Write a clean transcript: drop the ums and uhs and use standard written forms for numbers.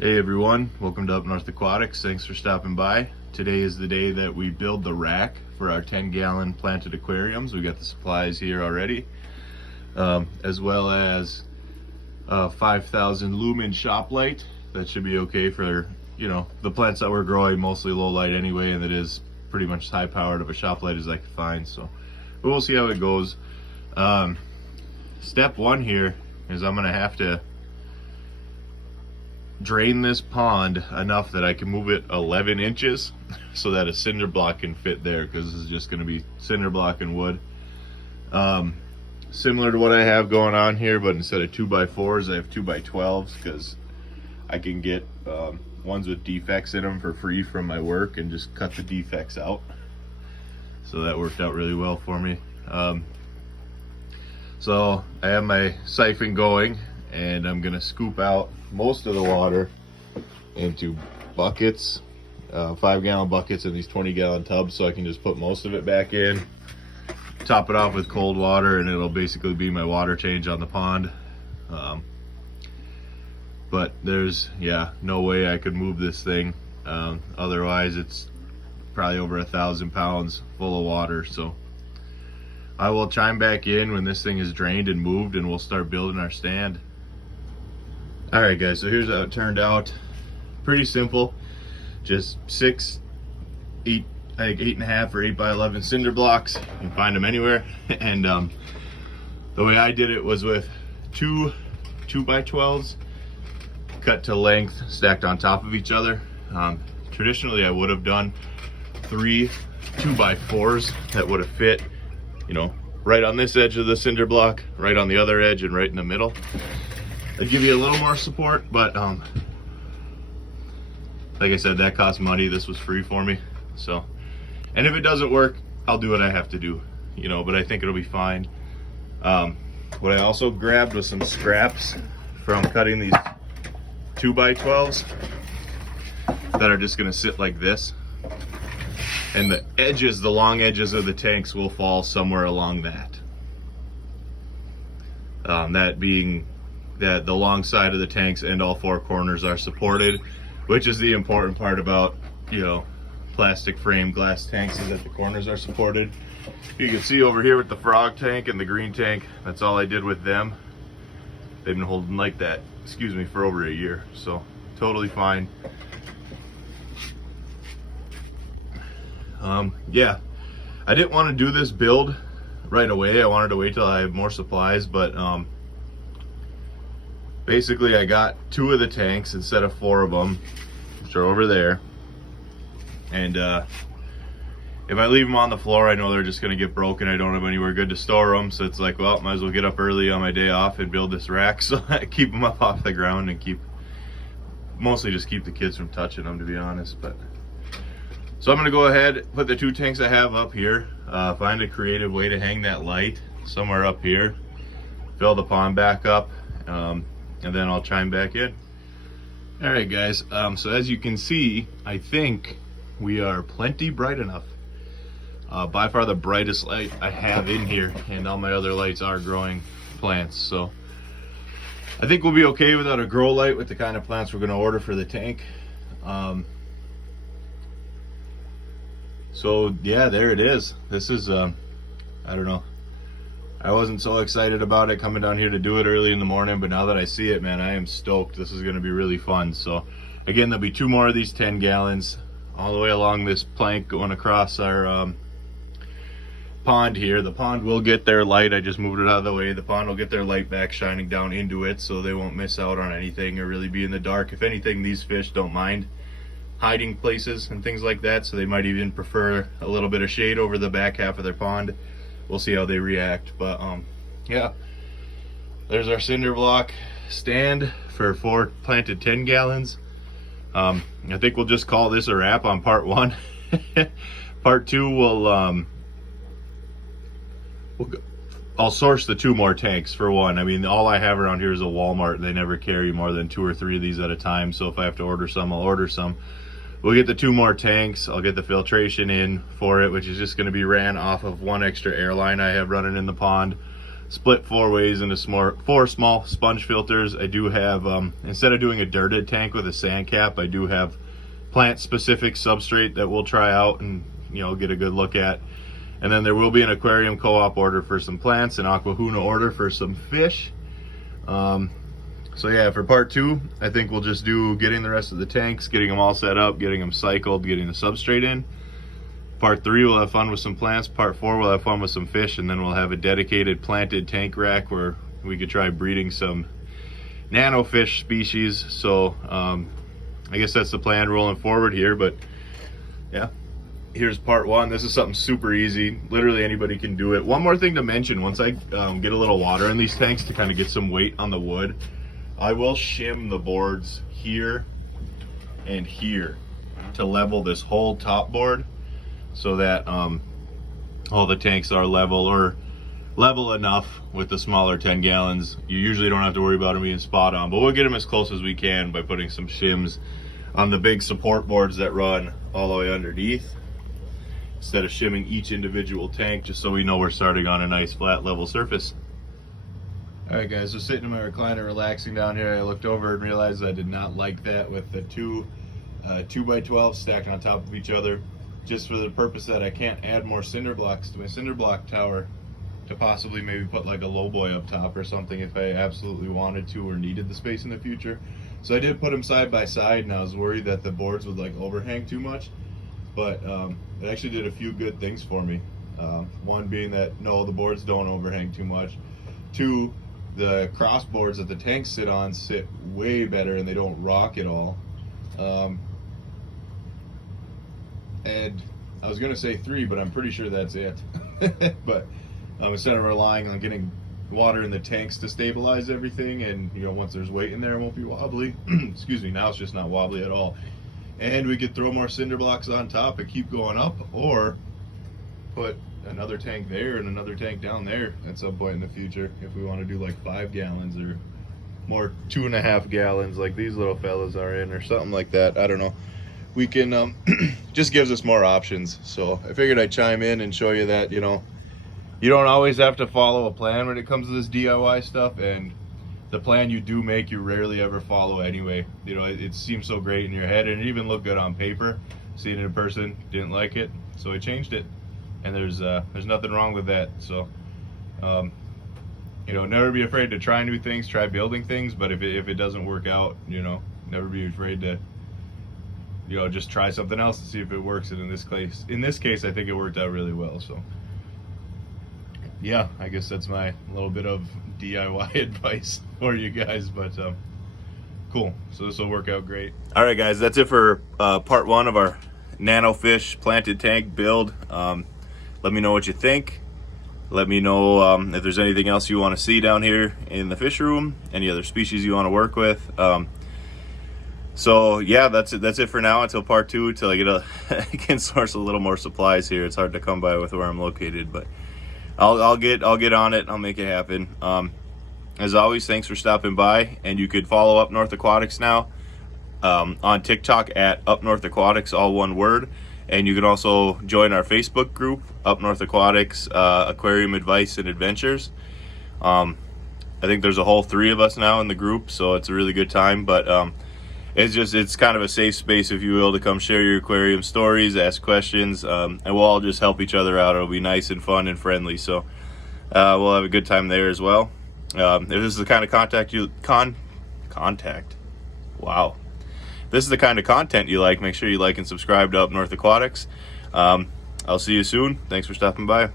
Hey everyone, welcome to Up North Aquatics. Thanks for stopping by. Today is the day that we build the rack for our 10-gallon planted aquariums. We got the supplies here already, as well as a 5,000 lumen shop light. That should be okay for, the plants that we're growing, mostly low light anyway, and it is pretty much as high powered of a shop light as I can find. So, but we'll see how it goes. Step one here is I'm gonna have to drain this pond enough that I can move it 11 inches so that a cinder block can fit there, because this is just going to be cinder block and wood. Similar to what I have going on here, but instead of 2x4s I have 2x12s, because I can get ones with defects in them for free from my work and just cut the defects out. So that worked out really well for me. So I have my siphon going, and I'm gonna scoop out most of the water into buckets, 5-gallon buckets in these 20-gallon tubs, so I can just put most of it back in, top it off with cold water, and it'll basically be my water change on the pond. But there's no way I could move this thing, otherwise it's probably over 1,000 pounds full of water. So I will chime back in when this thing is drained and moved, and we'll start building our stand. Alright guys, so here's how it turned out. Pretty simple. Just 8.5 or 8x11 cinder blocks. You can find them anywhere. And the way I did it was with 2x12s cut to length, stacked on top of each other. Traditionally I would have done 3 2x4s that would have fit, right on this edge of the cinder block, right on the other edge, and right in the middle. I'd give you a little more support, but like I said, that cost money. This was free for me. So, and if it doesn't work, I'll do what I have to do, but I think it'll be fine. What I also grabbed was some scraps from cutting these 2x12s that are just gonna sit like this, and the edges, the long edges of the tanks will fall somewhere along that. That being that the long side of the tanks and all 4 corners are supported, which is the important part about, plastic frame glass tanks, is that the corners are supported. You can see over here with the frog tank and the green tank, that's all I did with them. They've been holding like that, for over a year, so totally fine. I didn't want to do this build right away. I wanted to wait till I have more supplies, but basically I got 2 of the tanks instead of 4 of them, which are over there. And if I leave them on the floor, I know they're just going to get broken. I don't have anywhere good to store them, so it's like, well, might as well get up early on my day off and build this rack, so I keep them up off the ground and mostly just keep the kids from touching them, to be honest. But so I'm going to go ahead, put the 2 tanks I have up here, find a creative way to hang that light somewhere up here, fill the pond back up, and then I'll chime back in. All right guys, so as you can see, I think we are plenty bright enough. By far the brightest light I have in here, and all my other lights are growing plants. So I think we'll be okay without a grow light with the kind of plants we're going to order for the tank. So yeah, there it is. This is, I don't know. I wasn't so excited about it coming down here to do it early in the morning, but now that I see it, man, I am stoked. This is going to be really fun. So again, there'll be 2 more of these 10 gallons all the way along this plank going across our pond here. The pond will get their light. I just moved it out of the way. The pond will get their light back shining down into it, so they won't miss out on anything or really be in the dark. If anything, these fish don't mind hiding places and things like that, so they might even prefer a little bit of shade over the back half of their pond. We'll see how they react. But yeah, there's our cinder block stand for 4 planted 10 gallons. I think we'll just call this a wrap on part 1. Part 2 I'll source the 2 more tanks for one. I mean, all I have around here is a Walmart, and they never carry more than 2 or 3 of these at a time, so if I have to order some, I'll order some. We'll get the 2 more tanks. I'll get the filtration in for it, which is just going to be ran off of 1 extra air line I have running in the pond. split 4 ways into 4 small sponge filters. I do have, instead of doing a dirted tank with a sand cap, I do have plant-specific substrate that we'll try out and, you know, get a good look at. And then there will be an aquarium co-op order for some plants, an Aquahuna order for some fish. So yeah, for part 2, I think we'll just do getting the rest of the tanks, getting them all set up, getting them cycled, getting the substrate in. Part 3, we'll have fun with some plants. Part 4, we'll have fun with some fish, and then we'll have a dedicated planted tank rack where we could try breeding some nano fish species. So I guess that's the plan rolling forward here, but yeah. Here's part 1. This is something super easy. Literally anybody can do it. One more thing to mention, once I get a little water in these tanks to kind of get some weight on the wood, I will shim the boards here and here to level this whole top board so that all the tanks are level, or level enough with the smaller 10 gallons. You usually don't have to worry about them being spot on, but we'll get them as close as we can by putting some shims on the big support boards that run all the way underneath, instead of shimming each individual tank, just so we know we're starting on a nice flat level surface. All right guys, so sitting in my recliner relaxing down here, I looked over and realized I did not like that with the 2 2x12 stacked on top of each other, just for the purpose that I can't add more cinder blocks to my cinder block tower to possibly maybe put like a low boy up top or something if I absolutely wanted to or needed the space in the future. So I did put them side by side, and I was worried that the boards would like overhang too much, but it actually did a few good things for me. One being that no, the boards don't overhang too much. 2, the cross boards that the tanks sit on sit way better and they don't rock at all. And I was gonna say 3, but I'm pretty sure that's it. But instead of relying on getting water in the tanks to stabilize everything, and you know, once there's weight in there it won't be wobbly. Excuse me, now it's just not wobbly at all. And we could throw more cinder blocks on top and keep going up, or put another tank there and another tank down there at some point in the future if we want to do like 5 gallons or more 2.5 gallons like these little fellas are in, or something like that. I don't know. We can just gives us more options. So I figured I'd chime in and show you that, you know, you don't always have to follow a plan when it comes to this DIY stuff, and the plan you do make, you rarely ever follow anyway. You know, it seems so great in your head, and it even looked good on paper. Seeing it in person, didn't like it, so I changed it. And there's nothing wrong with that. So, you know, never be afraid to try new things, try building things. But if it doesn't work out, you know, never be afraid to, you know, just try something else to see if it works. And in this case, I think it worked out really well. So, yeah, I guess that's my little bit of DIY advice for you guys. But cool. So this will work out great. All right, guys, that's it for part 1 of our nano fish planted tank build. Let me know what you think. Let me know if there's anything else you want to see down here in the fish room, any other species you want to work with. So yeah, that's it for now until part 2, till I get I can source a little more supplies here. It's hard to come by with where I'm located, but I'll get on it. I'll make it happen. As always, thanks for stopping by, and you could follow Up North Aquatics now on TikTok at Up North Aquatics, all one word. And you can also join our Facebook group, Up North Aquatics, Aquarium Advice and Adventures. I think there's a whole 3 of us now in the group, so it's a really good time. But it's kind of a safe space, if you will, to come share your aquarium stories, ask questions, and we'll all just help each other out. It'll be nice and fun and friendly. So we'll have a good time there as well. If this is the kind of this is the kind of content you like, make sure you like and subscribe to Up North Aquatics. I'll see you soon. Thanks for stopping by.